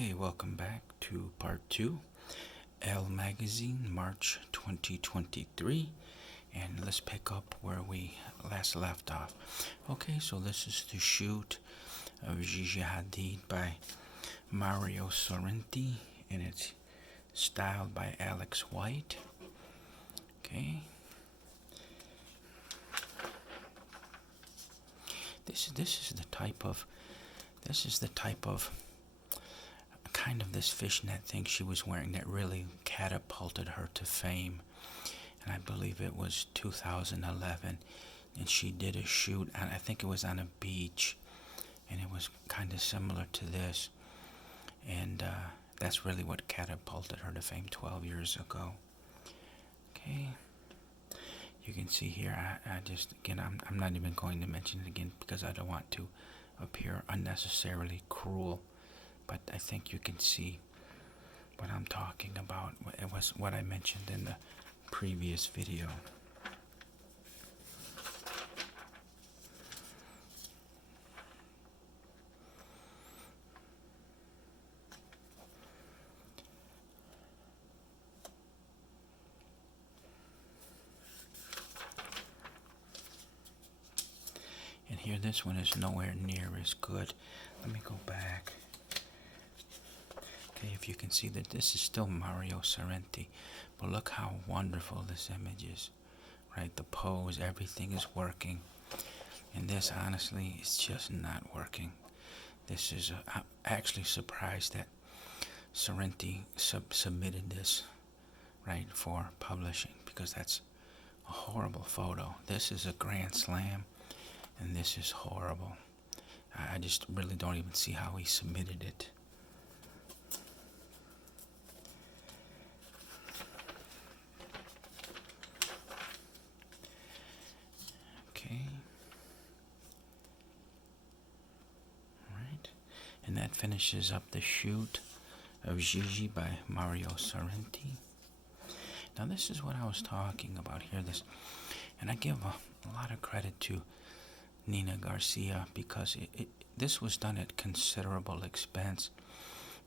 Okay, welcome back to part 2, ELLE magazine, March 2023, and let's pick up where we last left off. Okay, so this is the shoot of Gigi Hadid by Mario Sorrenti, and it's styled by Alex White. Okay. This is the type of kind of this fishnet thing she was wearing that really catapulted her to fame. And I believe it was 2011, and she did a shoot, and I think it was on a beach, and it was kind of similar to this. And that's really what catapulted her to fame 12 years ago. Okay. You can see here, I just, again, I'm not even going to mention it again because I don't want to appear unnecessarily cruel. But I think you can see what I'm talking about. It was what I mentioned in the previous video. And here, this one is nowhere near as good. Let me go back. Okay, if you can see that this is still Mario Sorrenti, but look how wonderful this image is, right? The pose, everything is working, and this honestly is just not working. This is, I'm actually surprised that Sorrenti submitted this, right, for publishing, because that's a horrible photo. This is a grand slam, and this is horrible. I just really don't even see how he submitted it. Okay. Alright. And that finishes up the shoot of Gigi by Mario Sorrenti. Now this is what I was talking about here. And I give a lot of credit to Nina Garcia because this was done at considerable expense.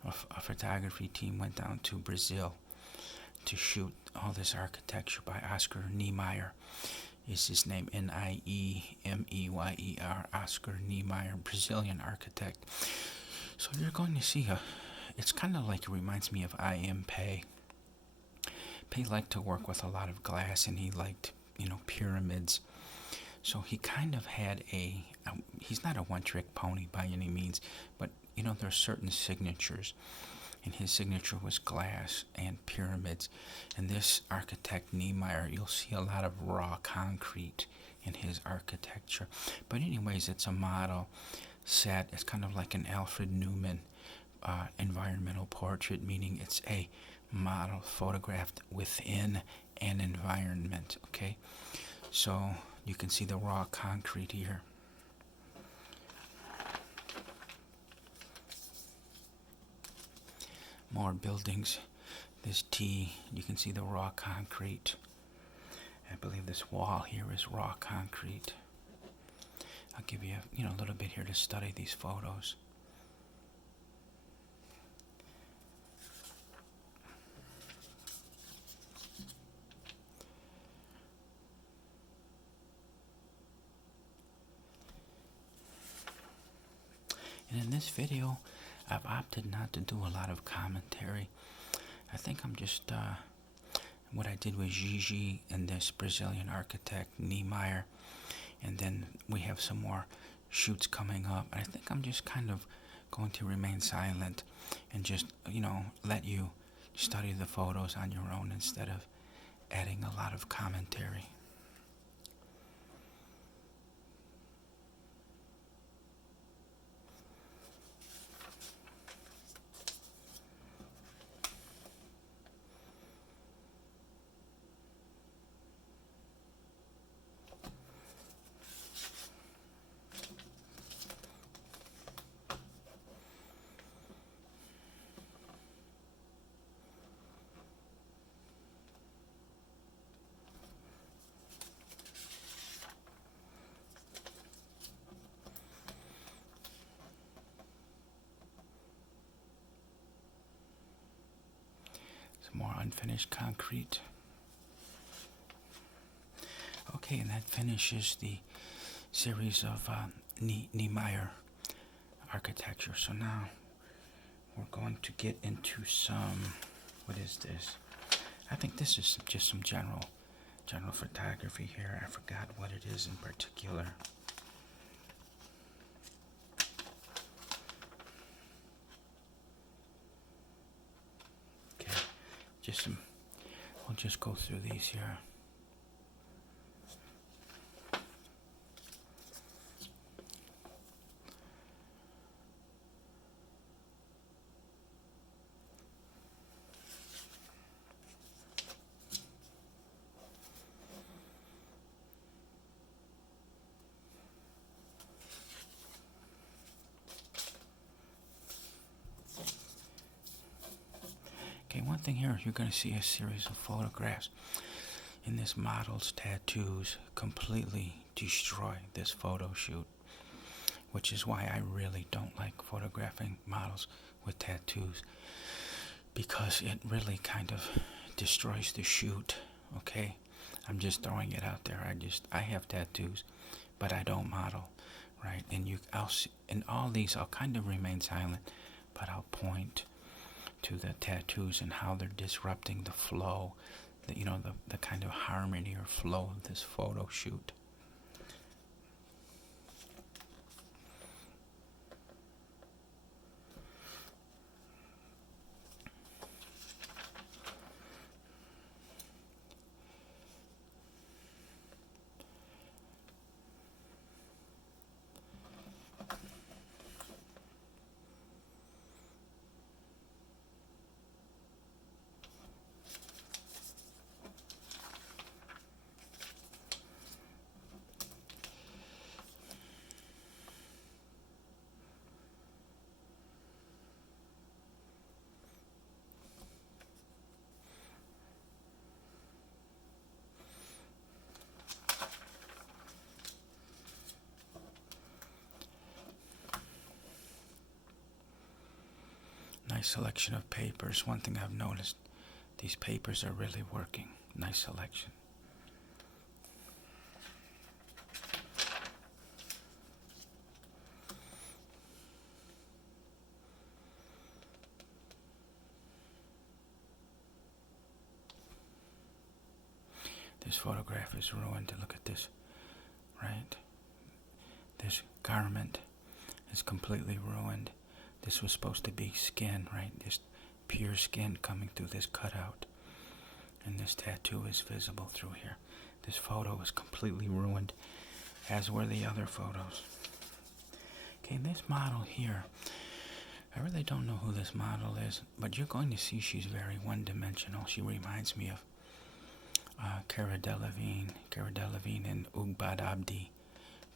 A photography team went down to Brazil to shoot all this architecture by Oscar Niemeyer. Is his name, Niemeyer, Oscar Niemeyer, Brazilian architect. So you're going to see it's kind of like, it reminds me of I.M. Pei. Pei liked to work with a lot of glass, and he liked, pyramids. So he kind of had he's not a one-trick pony by any means, but, there's certain signatures. And his signature was glass and pyramids. And this architect, Niemeyer, you'll see a lot of raw concrete in his architecture. But anyways, it's a model set. It's kind of like an Alfred Newman environmental portrait, meaning it's a model photographed within an environment, okay? So you can see the raw concrete here. More buildings. This T, you can see the raw concrete. I believe this wall here is raw concrete. I'll give you a little bit here to study these photos. And in this video, I've opted not to do a lot of commentary. I think I'm just, what I did with Gigi and this Brazilian architect, Niemeyer, and then we have some more shoots coming up. And I think I'm just kind of going to remain silent and just, let you study the photos on your own instead of adding a lot of commentary. more unfinished concrete. Okay, and that finishes the series of Niemeyer architecture. So now we're going to get into some, what is this? I think this is just some general photography here. I forgot what it is in particular. Okay, we'll just go through these here. Okay, one thing here, you're going to see a series of photographs. And this model's tattoos completely destroy this photo shoot, which is why I really don't like photographing models with tattoos, because it really kind of destroys the shoot. Okay, I'm just throwing it out there. I have tattoos, but I don't model, right? And in all these, I'll kind of remain silent, but I'll point to the tattoos and how they're disrupting the flow, the kind of harmony or flow of this photo shoot. Nice selection of papers. One thing I've noticed, these papers are really working. Nice selection. This photograph is ruined. Look at this, right? This garment is completely ruined. This was supposed to be skin, right? Just pure skin coming through this cutout. And this tattoo is visible through here. This photo is completely ruined, as were the other photos. Okay, this model here, I really don't know who this model is, but you're going to see she's very one-dimensional. She reminds me of Cara Delevingne and Ugbad Abdi.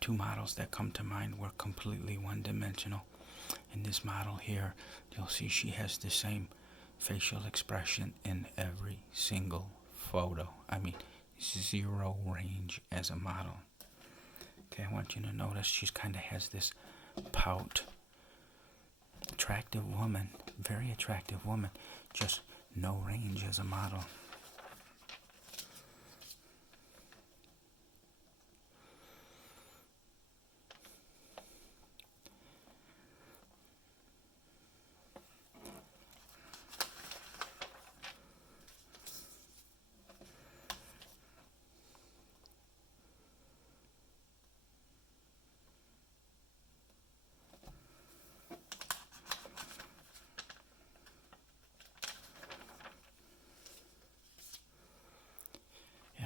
Two models that come to mind were completely one-dimensional. In this model here, you'll see she has the same facial expression in every single photo. I mean, zero range as a model. Okay, I want you to notice she kind of has this pout. Attractive woman, very attractive woman, just no range as a model.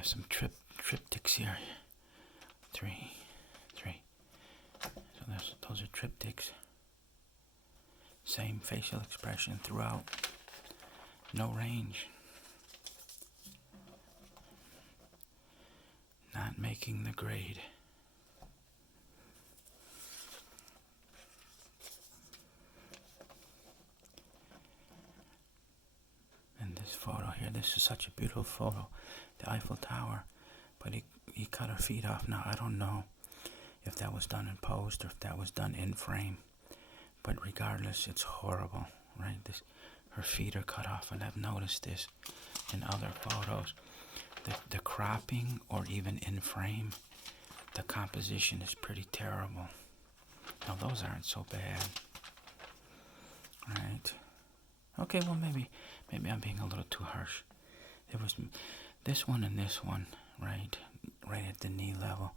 Some triptychs here. Three. So those are triptychs. Same facial expression throughout. No range. Not making the grade. And this photo here, this is such a beautiful photo. The Eiffel Tower, but he cut her feet off. Now I don't know if that was done in post or if that was done in frame, but regardless, it's horrible, right? her feet are cut off, and I've noticed this in other photos. The cropping, or even in frame, the composition is pretty terrible. Now those aren't so bad. Right. Okay, well maybe I'm being a little too harsh. There was this one and this one, right at the knee level,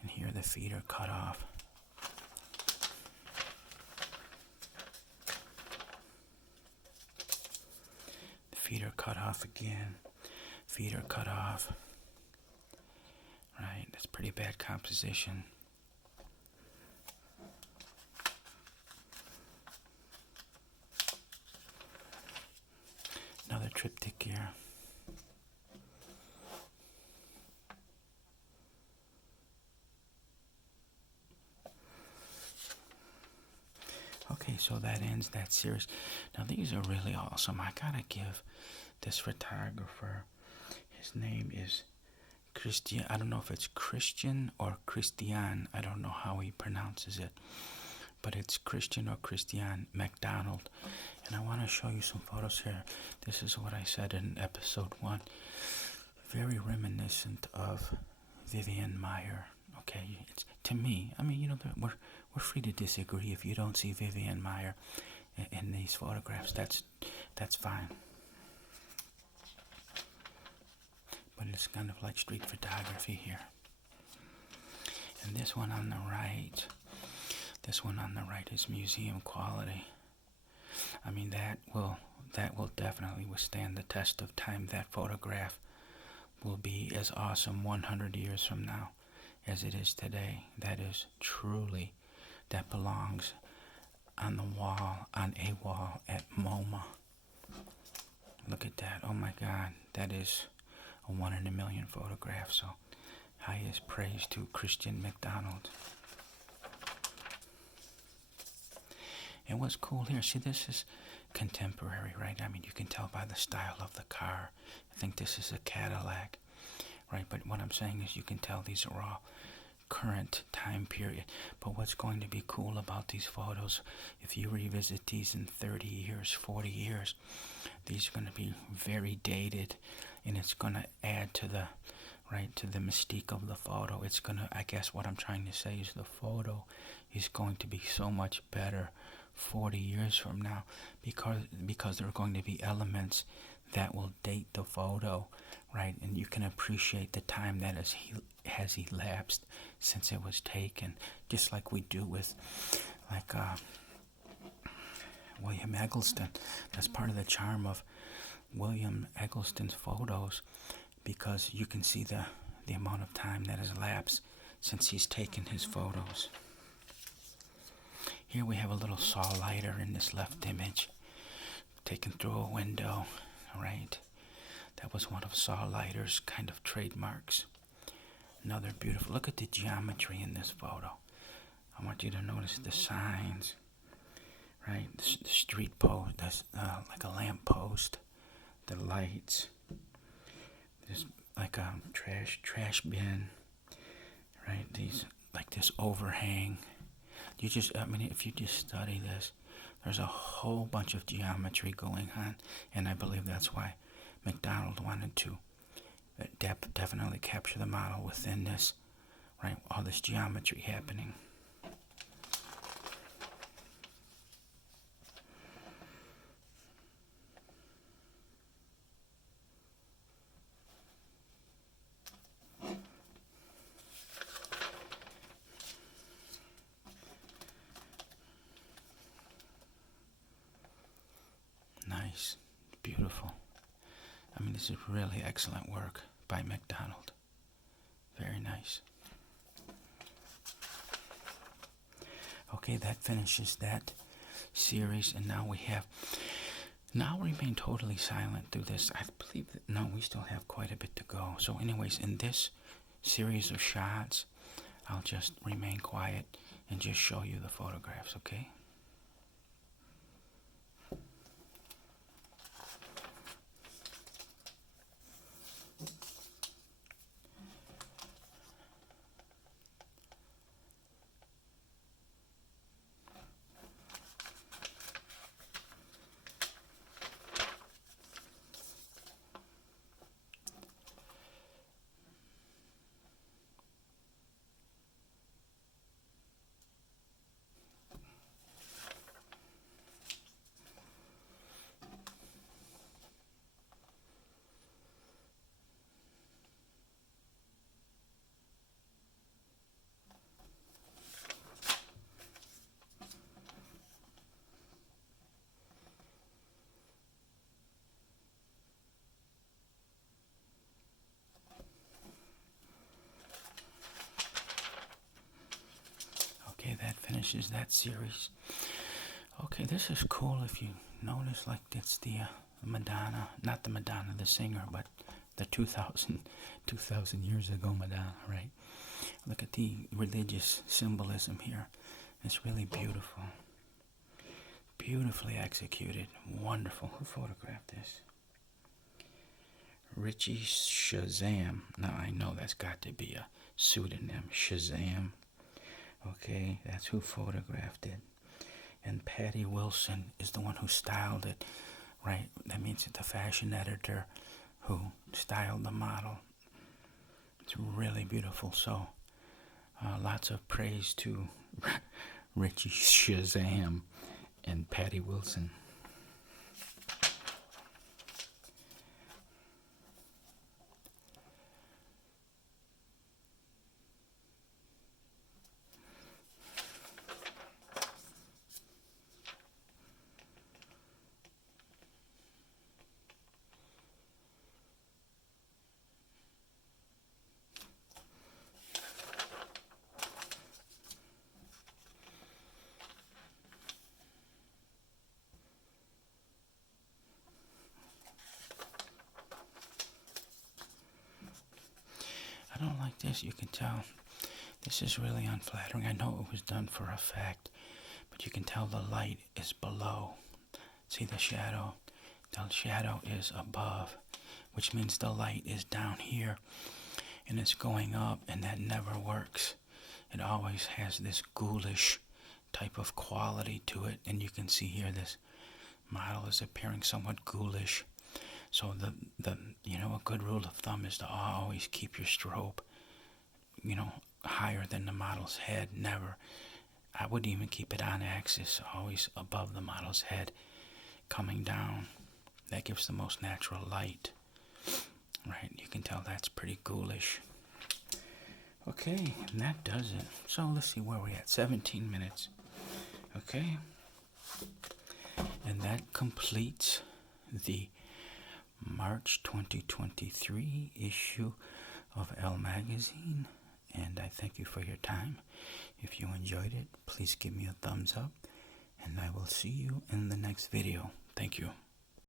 and here the feet are cut off. The feet are cut off again. Feet are cut off. Right, that's pretty bad composition. Another triptych here. Okay, so that ends that series. Now these are really awesome. I gotta give this photographer, his name is Christian. I don't know if it's Christian or Christian. I don't know how he pronounces it, but it's Christian or Christian McDonald. And I want to show you some photos here. This is what I said in episode 1. Very reminiscent of Vivian Maier. Okay, it's, to me, I mean, we're free to disagree. If you don't see Vivian Maier in these photographs, that's fine. But it's kind of like street photography here. And this one on the right is museum quality. I mean, that will definitely withstand the test of time. That photograph will be as awesome 100 years from now as it is today. That belongs on the wall, on a wall at MoMA. Look at that. Oh my God, that is a 1 in a million photograph. So highest praise to Christian McDonald. And what's cool here, see, this is contemporary, right? I mean, you can tell by the style of the car. I think this is a Cadillac, right? But what I'm saying is you can tell these are all current time period. But what's going to be cool about these photos, if you revisit these in 30 years, 40 years, these are going to be very dated, and it's going to add to the mystique of the photo. It's going to, I guess what I'm trying to say is the photo is going to be so much better 40 years from now, because there are going to be elements that will date the photo, right? And you can appreciate the time that has elapsed since it was taken, just like we do with William Eggleston. That's part of the charm of William Eggleston's photos, because you can see the amount of time that has elapsed since he's taken his photos. Here we have a little saw lighter in this left image, taken through a window, right? That was one of saw lighter's kind of trademarks. Another beautiful, look at the geometry in this photo. I want you to notice the signs, right? The street post, that's like a lamp post, the lights, there's like a trash bin, right? These, like this overhang. If you just study this, there's a whole bunch of geometry going on, and I believe that's why McDonald wanted to definitely capture the model within this, right? All this geometry happening. Nice, beautiful. I mean, this is really excellent work by McDonald. Very nice. Okay, that finishes that series, and now remain totally silent through this. I believe that, no, we still have quite a bit to go. So anyways, in this series of shots, I'll just remain quiet and just show you the photographs, okay? introduces that series. Okay, this is cool if you notice, like it's the Madonna, not the Madonna, the singer, but the 2,000 years ago Madonna, right? Look at the religious symbolism here. It's really beautiful. Beautifully executed. Wonderful. Who photographed this? Richie Shazam. Now I know that's got to be a pseudonym. Shazam. Okay, that's who photographed it. And Patty Wilson is the one who styled it, right? That means it's the fashion editor who styled the model. It's really beautiful. So, lots of praise to Richie Shazam and Patty Wilson. I don't like this, you can tell. This is really unflattering. I know it was done for effect, but you can tell the light is below. See the shadow? The shadow is above, which means the light is down here, and it's going up, and that never works. It always has this ghoulish type of quality to it, and you can see here this model is appearing somewhat ghoulish. So the a good rule of thumb is to always keep your strobe, higher than the model's head. Never. I wouldn't even keep it on axis, always above the model's head, coming down. That gives the most natural light. Right, you can tell that's pretty ghoulish. Okay, and that does it. So let's see where we're at. 17 minutes. Okay. And that completes the March 2023 issue of ELLE magazine, and I thank you for your time. If you enjoyed it, please give me a thumbs up, and I will see you in the next video. Thank you.